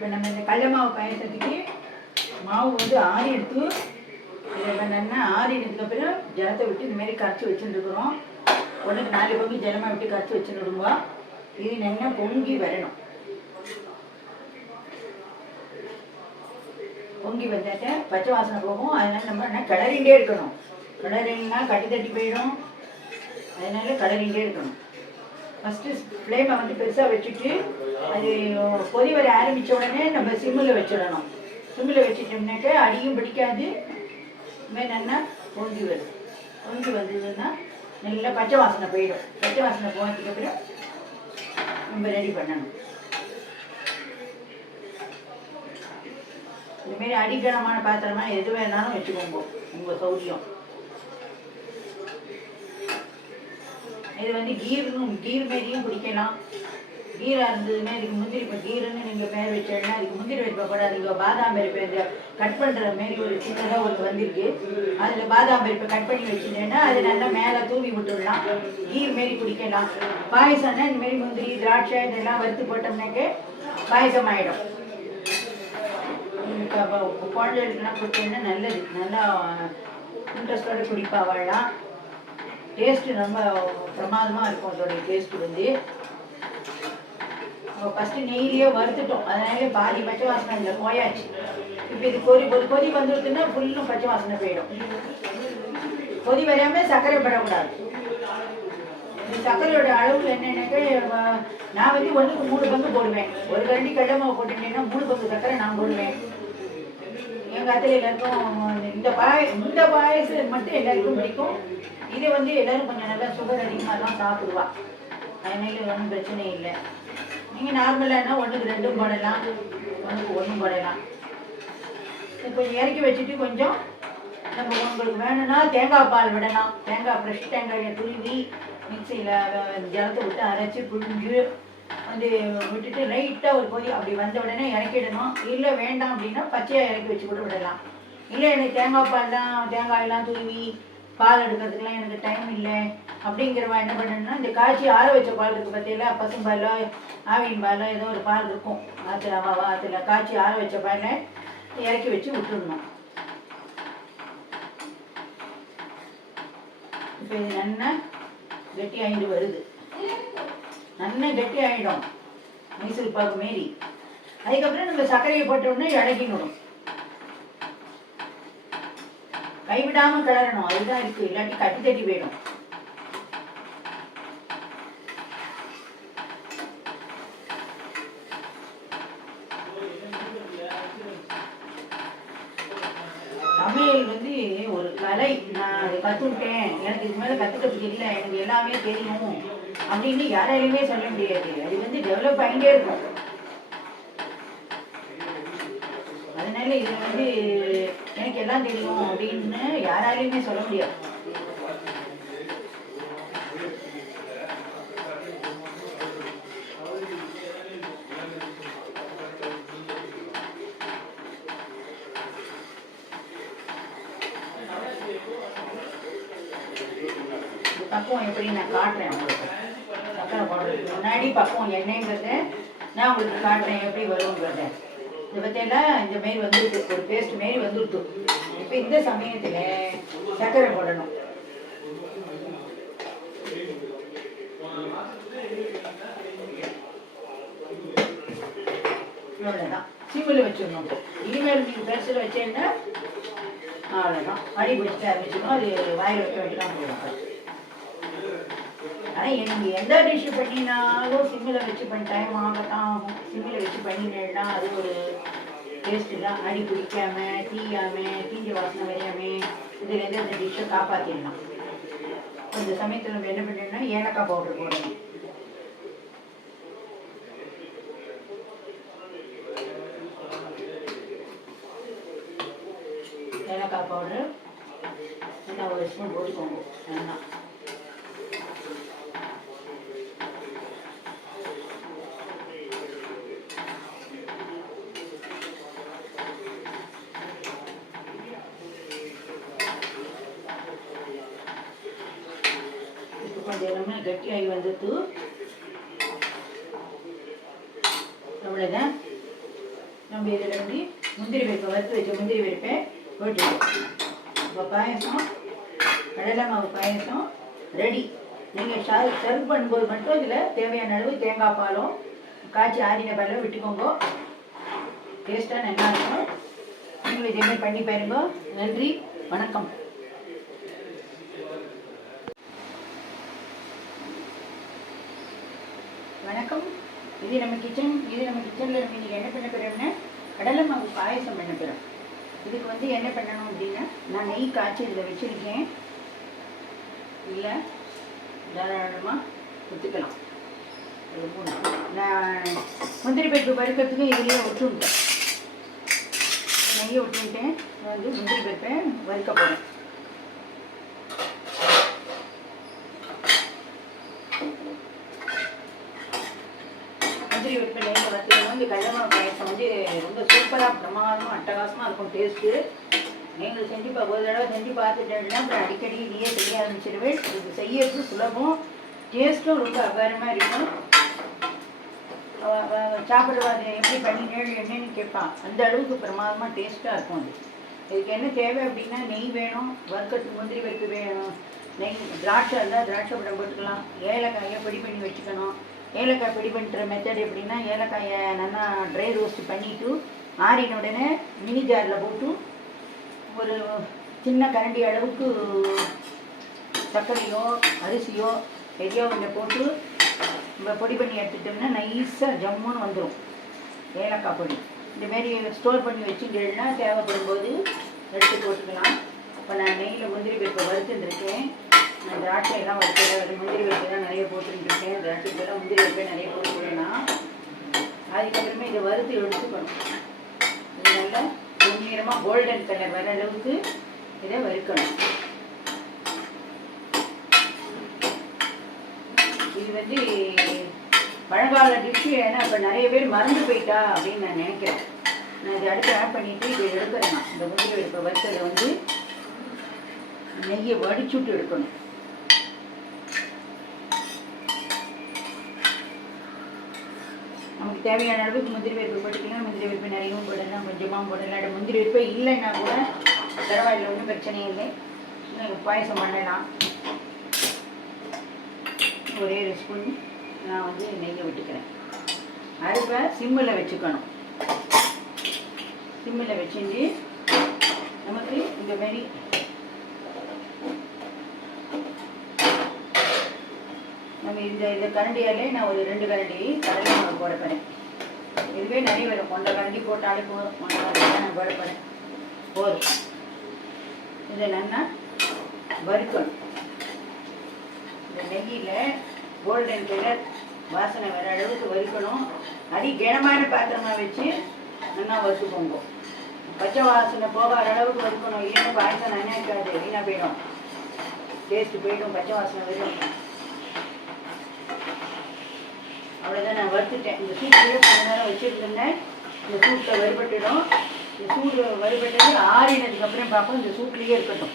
இப்போ நம்ம இந்த கடல மாவு பாயசத்துக்கு மாவு வந்து ஆறி எடுத்து இதை பண்ணோம்னா ஆறி எடுத்ததுக்கப்புறம் ஜலத்தை விட்டு இந்த மாதிரி கரைச்சி வச்சுருக்குறோம் ஒன்றுக்கு நாலு பங்கு ஜலமாக விட்டு கரைச்சி வச்சுருடுங்க இது நல்லா பொங்கி வரணும். பொங்கி வந்தாட்ட பச்சை வாசனை போகும். அதனால நம்ம என்ன கிளறிண்டே இருக்கணும். கிளறினா கட்டி தட்டி போயிடும். அதனால கிளறிண்டே இருக்கணும். ஃபஸ்ட்டு ஃப்ளேமை வந்து பெருசாக வச்சுட்டு அது கொதி வர ஆரம்பித்த உடனே நம்ம சிம்மில் வச்சிடணும். சிம்மில் வச்சிட்டோம்னாக்க அடியும் பிடிக்காது. என்னென்னா பொங்கி வரும். பொங்கி வந்ததுன்னா நல்லா பச்சை வாசனை போயிடும். பச்சை வாசனை போனதுக்கப்புறம் நம்ம ரெடி பண்ணணும். இதுமாரி அடிக்கனமான பாத்திரமா எது வேணாலும் வச்சுக்கோங்க உங்கள் சௌரியம். இது வந்து கீர்னும் கீர் மாரியும் குடிக்கலாம் கீராக இருந்ததுன்னா இதுக்கு முந்திரி இப்போ கீருன்னு நீங்கள் பேர் வச்சேன்னா அதுக்கு முந்திரி வைப்ப கூடாதுங்க பாதாம் பருப்பு இந்த கட் பண்ணுற மாரி ஒரு சின்னதாக ஒன்று வந்திருக்கு. அதில் பாதாம் பருப்பை கட் பண்ணி வச்சுட்டேன்னா அது நல்லா மேலே தூவி விட்டுடலாம். கீர் மாரி குடிக்கலாம் பாயசம்னா இந்த மாரி முந்திரி திராட்சை இதெல்லாம் வறுத்து போட்டோம்னாக்கே பாயசம் ஆகிடும் குழந்தைகளுக்குலாம் கொடுத்தீங்கன்னா நல்லது. நல்லா இன்ட்ரெஸ்டோட குடிப்பா வாழலாம் டேஸ்ட்டு ரொம்ப பிரமாதமாக இருக்கும் அதோடைய டேஸ்ட்டு வந்து. ஃபஸ்ட்டு நெய்லேயே வறுத்துட்டோம். அதனால பாதி பச்சை வாசனை இல்லை போயாச்சு. இப்போ இது கொதி ஒரு கொதி வந்துருக்குன்னா ஃபுல்லும் பச்சை வாசனை போயிடும். கொதி வரையாமல் சர்க்கரை படக்கூடாது. இந்த சர்க்கரையோட அளவு என்னென்னாக்கா நான் வந்து ஒன்றுக்கு மூணு பங்கு போடுவேன். ஒரு கரண்டி கடலை மாவு போட்டுட்டேன்னா மூணு பங்கு சர்க்கரை நான் போடுவேன். எங்கள் அத்தையில் எல்லாருக்கும் இந்த பாய இந்த பாயசம் மட்டும் எல்லாருக்கும் பிடிக்கும். இது வந்து எல்லாரும் கொஞ்சம் நல்லா சுகர் அதிகமாகலாம் சாப்பிடுவா. அதனால ஒன்றும் பிரச்சனை இல்லை. நீங்கள் நார்மலானா ஒன்றுக்கு ரெண்டும் போடலாம் ஒன்றுக்கு ஒன்றும் போடலாம். கொஞ்சம் இறக்கி வச்சுட்டு கொஞ்சம் நம்ம உங்களுக்கு வேணும்னா தேங்காய் பால் விடலாம். தேங்காய் ஃப்ரெஷ் தேங்காயை துருவி மிக்சியில் ஜலத்தை விட்டு அரைச்சி புழிஞ்சு வந்து விட்டுட்டு லைட்டாக ஒரு கொதி அப்படி வந்த உடனே இறக்கிடணும். இல்லை வேண்டாம் அப்படின்னா பச்சையாக இறக்கி வச்சு கூட விடலாம். இல்லை எனக்கு தேங்காய் பால்லாம் தேங்காயெல்லாம் துருவி பால் எடுக்கிறதுக்குலாம் எனக்கு டைம் இல்லை. அப்படிங்கிறவா என்ன பண்ணணும்னா இந்த காய்ச்சி ஆற வச்ச பால் இருக்குது பார்த்தீங்களா பசும்பாலோ ஆவின் பாலோ ஏதோ ஒரு பால் இருக்கும். ஆற்றுல அவாவா ஆற்றுல காய்ச்சி ஆற வச்ச பாலை இறக்கி வச்சு விட்டுடணும் இப்போ இது நல்லா கெட்டி ஆகிட்டு வருது. நல்லா கெட்டி ஆகிடும் மைசூர் பாக்கு மாரி அதுக்கப்புறம் நம்ம சர்க்கரையை போட்டோடனே இறக்கி இறக்கிடணும். கைவிடாம கிளறணும் அதுதான் இருக்கு. இல்லாட்டி கட்டி தட்டி போயிடும். சமையல் வந்து ஒரு கலை. நான் அதை கற்றுக்கிட்டேன் எனக்கு இது மேலே கற்றுக்கிறதுக்கு இல்லை. எனக்கு எல்லாமே தெரியும். அப்படின்னு யாராலையுமே சொல்ல முடியாது. அது வந்து டெவலப் ஆகிட்டே இருக்கும். அதனால இது வந்து எனக்கு எல்லாம் தெரியும் அப்படின்னு யாராலையுமே சொல்ல முடியாது. பக்குவம் எப்படி நான் காட்டுறேன் உங்களுக்கு? சக்கரை போடுறதுக்கு முன்னாடி பக்குவம் என்னங்கிறத நான் உங்களுக்கு காட்டுறேன் எப்படி வருங்கிறத இந்த பற்றியெல்லாம் இந்த மாரி வந்துருக்கு ஒரு பேஸ்ட் மாரி வந்துருக்கு இப்போ இந்த சமயத்தில் சர்க்கரை போடணும். அவ்வளோதான் சிம்மில் வச்சிடணும். இப்போ இனிமேல் நீங்கள் பெருசில் வச்சேன்னா அவ்வளோதான் அடி பிடிச்சிட்டு ஆரம்பிச்சிடும் அது வாயில் வைக்க வேண்டியதான் போயிடும் ஆனால் நீங்கள் எந்த டிஷ் பண்ணினாலும் சிம்மில் வச்சு பண்ண டைம் ஆகத்தான் ஆகும். சிம்மில் வச்சு பண்ணினேன்னா அது ஒரு டேஸ்ட்டு தான். அடி பிடிக்காம தீயாம தீஞ்ச வாசனை வரையாம இதுலேருந்து அந்த டிஷ்ஷை காப்பாற்றிடலாம் அந்த சமயத்தில் நம்ம என்ன பண்ணணும்னா ஏலக்காய் பவுடர் போடணும். ஏலக்காய் பவுடர் நல்லா ஒரு ஸ்பூன் போட்டுக்கோங்க. நல்லா இப்போ எல்லாமே கட்டியாகி வந்துட்டு அவ்வளோதான் நம்ம இதில் வந்து முந்திரி பருப்பு வறுத்து வச்ச முந்திரி பருப்பை போட்டுருவோம் இப்போ பாயசம் கடலை மாவு பாயசம் ரெடி. நீங்கள் சர்வ் சர்வ் பண்ணும்போது மட்டும் இதில் தேவையான அளவு தேங்காய் பாலும் காய்ச்சி ஆறின பாலும் விட்டுக்கோங்க. டேஸ்ட்டாக நல்லா இருக்கும். நீங்களும் இதேமாதிரி பண்ணி பாருங்க. நன்றி. வணக்கம். வணக்கம். இது நம்ம கிச்சன் இது நம்ம கிச்சனில் நம்ம இன்றைக்கி என்ன பண்ண போகிறோம்னா கடலை மாவு பாயசம் பண்ண போகிறோம் இதுக்கு வந்து என்ன பண்ணணும் அப்படின்னா நான் நெய் காய்ச்சி இதில் வச்சுருக்கேன். இல்லை தாராளமாக ஒத்துக்கலாம் நான் முந்திரி பருப்பு பருக்கிறதுக்கு இதுலேயே விட்டுருந்தேன் நெய்யை விட்டுட்டேன் வந்து முந்திரி பருப்பை வறுக்க போகிறேன் முந்திரி பருப்பு பார்த்தீங்கன்னா இந்த கல்யாண பாயசம் வந்து ரொம்ப சூப்பராக பிரமாதமாக அட்டகாசமாக இருக்கும் டேஸ்ட்டு நீங்கள் செஞ்சு பா ஒரு தடவை செஞ்சு பார்த்துட்டேன்னா அப்புறம் அடிக்கடி இதையே செய்ய ஆரம்பிச்சிடுவேன் இது செய்யறது சுலபம். டேஸ்ட்டும் ரொம்ப அபாரமாக இருக்கும். சாப்பிடுவாங்க சாப்பிடுவா எப்படி பண்ணினேன் என்னன்னு கேட்பான். அந்த அளவுக்கு பிரமாதமாக டேஸ்ட்டாக இருக்கும் அது. இதுக்கு என்ன தேவை அப்படின்னா நெய் வேணும். வறுக்கத்துக்கு முந்திரி பருப்பு வேணும் நெய் திராட்சை இருந்தால் திராட்சை படம் போட்டுக்கலாம். ஏலக்காயை பொடி பண்ணி வச்சுக்கணும். ஏலக்காய் பொடி பண்ணுற மெத்தட் எப்படின்னா ஏலக்காயை நல்லா ட்ரை ரோஸ்ட் பண்ணிவிட்டு ஆறின உடனே மினி ஜாரில் போட்டு ஒரு சின்ன கரண்டி அளவுக்கு சர்க்கரையோ அரிசியோ எதையோ கொஞ்சம் போட்டு நம்ம பொடி பண்ணி எடுத்துட்டோம்னா நைஸாக ஜம்முன்னு வந்துடும் ஏலக்காய் பொடி. இந்தமாரி ஸ்டோர் பண்ணி வச்சுட்டேன்னா தேவைப்படும் போது எடுத்து போட்டுக்கலாம். இப்போ நான் நெய்யில் முந்திரி பருப்பை வறுத்துருந்துருக்கேன் நான் திராட்சை எல்லாம் வறுத்து முந்திரி பருப்பு நிறைய போட்டுருக்கேன் திராட்சைக்கெல்லாம் முந்திரி பருப்பை நிறைய போட்டு போடலாம் அதுக்கப்புறமே இதை வறுத்து எடுத்துக்கணும். இது நல்லா பொன்னிறமாக கோல்டன் கலர் வர அளவுக்கு இதை வறுக்கணும். இது வந்து பழங்கால டிஷ்ஷு ஏன்னா இப்போ நிறைய பேர் மறந்து போயிட்டா அப்படின்னு நான் நினைக்கிறேன். நான் இதை அடுத்து ஆட் பண்ணிட்டு இதை எடுக்கிறேன் இந்த முந்திரி எடுப்ப வறுத்ததை வந்து நெய்யை வடிச்சுட்டு எடுக்கணும். தேவையான அளவுக்கு முந்திரி பருப்பு போட்டுக்கலாம். முந்திரி பருப்பு நிறையவும் போடலாம் கொஞ்சமாக போடலாம். முந்திரி பருப்பு இல்லைன்னா கூட பரவாயில்ல ஒன்றும் பிரச்சனை இல்லை. பாயசம் பண்ணலாம். ஒரே ஒரு ஸ்பூன் நான் வந்து நெய்யை விட்டுக்கிறேன். அடுப்பை சிம்மில் வச்சுக்கணும். சிம்மில் வச்சுட்டு நமக்கு இந்த மாதிரி நம்ம இந்த இந்த கரண்டியாலே நான் ஒரு ரெண்டு கரண்டி கடலை மாவு போட போகிறேன் இதுவே நிறைய வரும். ஒன்றரை கரண்டி போட்டாலே போதும். ஒன்றரை கரண்டி நான் போட போகிறேன் போதும். இதை நல்லா வறுக்கணும். இந்த நெய்யில் கோல்டன் கலர் வாசனை வர அளவுக்கு வறுக்கணும். அடி கிணமான பாத்திரமாக வச்சு நல்லா வறுத்துக்கோங்க. பச்சை வாசனை போகாத அளவுக்கு வறுக்கணும். இல்லைன்னா பாயசம் நினைக்காது வீணாக போயிடும். டேஸ்ட்டு போயிடும். பச்சை வாசனை வரும். அவ்வளோதான் நான் வறுத்துட்டேன். இந்த சூட்லேயே கொஞ்ச நேரம் வச்சுருந்தேன். இந்த சூட்டில் வறுபட்டுடும். இந்த சூடு வறுபட்டது ஆறினதுக்கப்புறம் பார்ப்போம் இந்த சூட்லேயே இருக்கட்டும்.